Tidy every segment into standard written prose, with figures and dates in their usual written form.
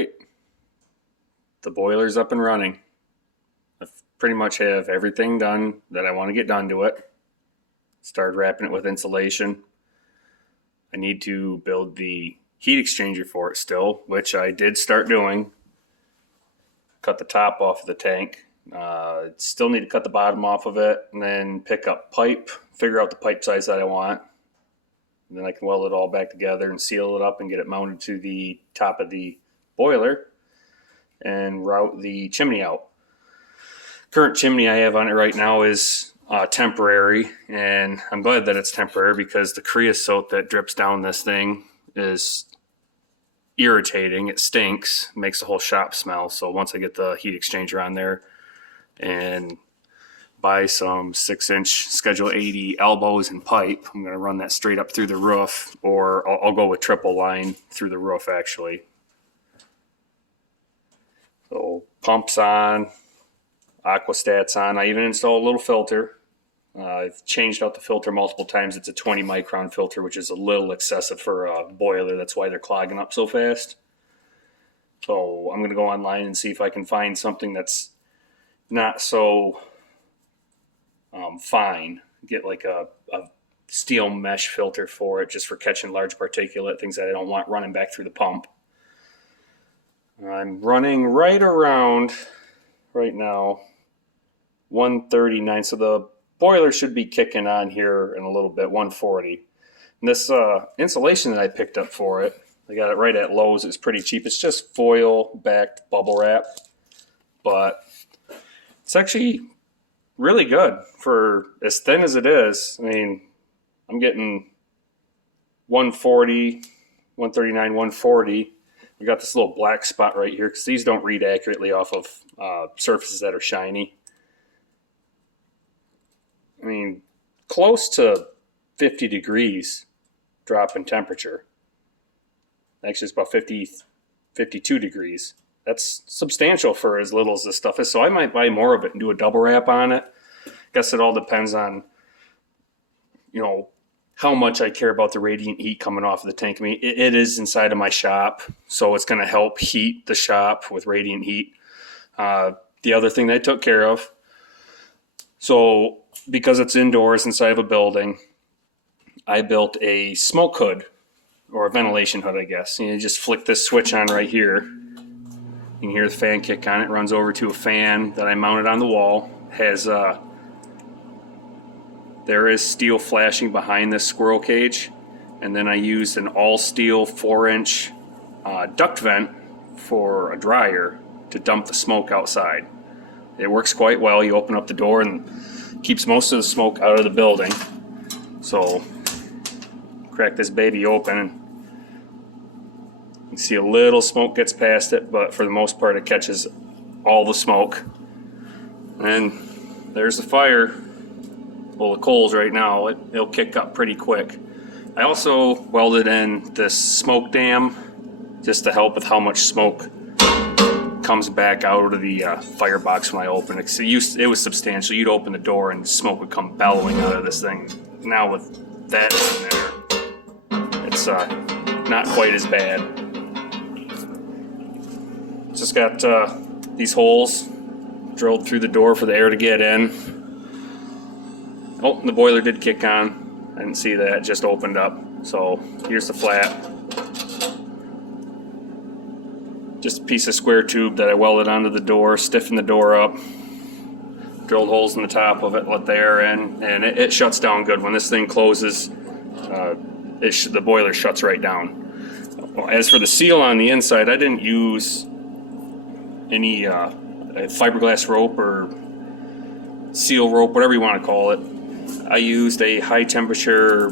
right, the boiler's up and running. I pretty much have everything done that I want to get done to it. Started wrapping it with insulation. I need to build the heat exchanger for it still, which I did start doing. Cut the top off of the tank. Still need to cut the bottom off of it and then pick up pipe, figure out the pipe size that I want. And then I can weld it all back together and seal it up and get it mounted to the top of the boiler and route the chimney out. Current chimney I have on it right now is temporary, and I'm glad that it's temporary because the creosote that drips down this thing is irritating. It stinks, makes the whole shop smell. So once I get the heat exchanger on there and buy some 6-inch Schedule 80 elbows and pipe, I'm going to run that straight up through the roof, or I'll go with triple line through the roof actually. So pumps on, aquastats on. I even installed a little filter. I've changed out the filter multiple times. It's a 20 micron filter, which is a little excessive for a boiler. That's why they're clogging up so fast. So I'm going to go online and see if I can find something that's not so fine. Get like a steel mesh filter for it, just for catching large particulate, things that I don't want running back through the pump. I'm running right around, right now, 139. So the boiler should be kicking on here in a little bit, 140. And this insulation that I picked up for it, I got it right at Lowe's. It's pretty cheap. It's just foil-backed bubble wrap, but it's actually really good for as thin as it is. I mean, I'm getting 140, 139, 140. We got this little black spot right here because these don't read accurately off of surfaces that are shiny. I mean, close to 50 degrees drop in temperature. Actually, it's about 50, 52 degrees. That's substantial for as little as this stuff is. So I might buy more of it and do a double wrap on it. Guess it all depends on, how much I care about the radiant heat coming off of the tank. I mean, it is inside of my shop, so it's going to help heat the shop with radiant heat. The other thing they took care of, so because it's indoors inside of a building, I built a smoke hood, or a ventilation hood, I guess. You just flick this switch on right here. You can hear the fan kick on. It runs over to a fan that I mounted on the wall. There is steel flashing behind this squirrel cage, and then I used an all steel 4-inch duct vent for a dryer to dump the smoke outside. It works quite well. You open up the door and keeps most of the smoke out of the building. So crack this baby open and you see a little smoke gets past it, but for the most part it catches all the smoke. And there's the fire. Well, the coals right now, it'll kick up pretty quick. I also welded in this smoke dam just to help with how much smoke comes back out of the firebox when I open it. It was substantial. You'd open the door and smoke would come bellowing out of this thing. Now with that in there, it's not quite as bad. Just got these holes drilled through the door for the air to get in. Oh, the boiler did kick on. I didn't see that, it just opened up. So here's the flat. Just a piece of square tube that I welded onto the door, stiffened the door up, drilled holes in the top of it, let the air in, and it shuts down good. When this thing closes, the boiler shuts right down. As for the seal on the inside, I didn't use any fiberglass rope or seal rope, whatever you want to call it. I used a high temperature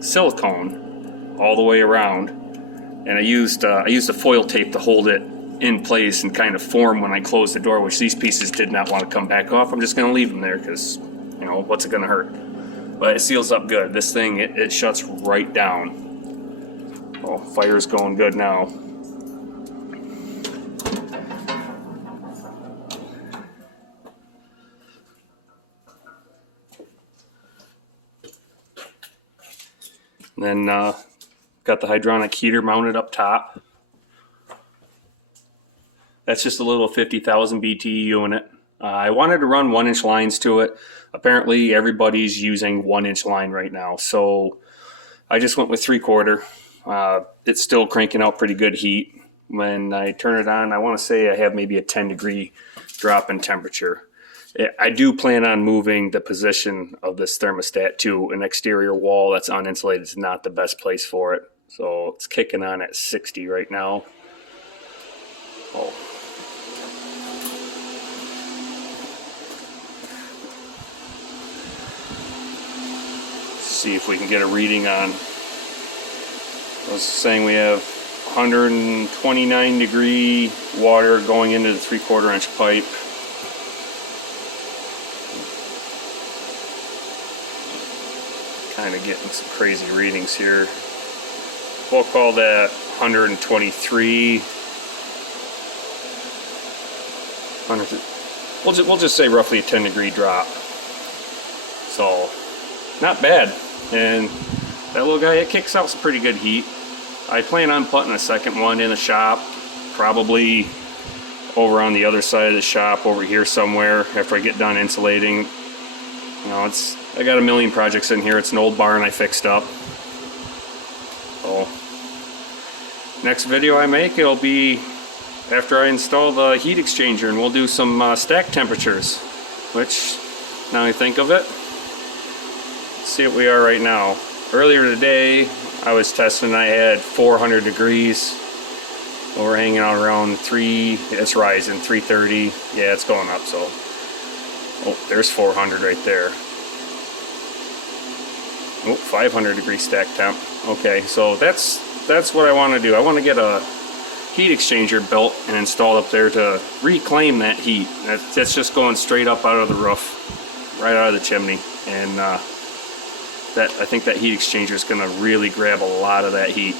silicone all the way around, and I used a foil tape to hold it in place and kind of form when I closed the door, which these pieces did not want to come back off. I'm just going to leave them there because, what's it going to hurt? But it seals up good. This thing, it shuts right down. Oh, fire's going good now. And then got the hydronic heater mounted up top. That's just a little 50,000 BTU unit. I wanted to run 1-inch lines to it. Apparently everybody's using 1-inch line right now, so I just went with 3/4. It's still cranking out pretty good heat. When I turn it on, I want to say I have maybe a 10-degree drop in temperature. I do plan on moving the position of this thermostat to an exterior wall that's uninsulated. Is not the best place for it. So it's kicking on at 60 right now. Oh. See if we can get a reading on. I was saying we have 129 degree water going into the 3/4 inch pipe. Kind of getting some crazy readings here. We'll call that 123. We'll just say roughly a 10-degree drop. So not bad. And that little guy, it kicks out some pretty good heat. I plan on putting a second one in the shop, probably over on the other side of the shop over here somewhere after I get done insulating. You know, I got a million projects in here. It's an old barn I fixed up. So next video I make, it'll be after I install the heat exchanger, and we'll do some stack temperatures, which, now I think of it, let's see what we are right now. Earlier today I was testing, I had 400 degrees. Well, we're hanging out around 3, it's rising, 330. Yeah, it's going up, so. Oh, there's 400 right there. Oh, 500 degree stack temp. Okay, so that's what I want to do. I want to get a heat exchanger built and installed up there to reclaim that heat. That's just going straight up out of the roof, right out of the chimney. And I think that heat exchanger is going to really grab a lot of that heat.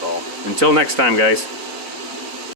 So until next time, guys.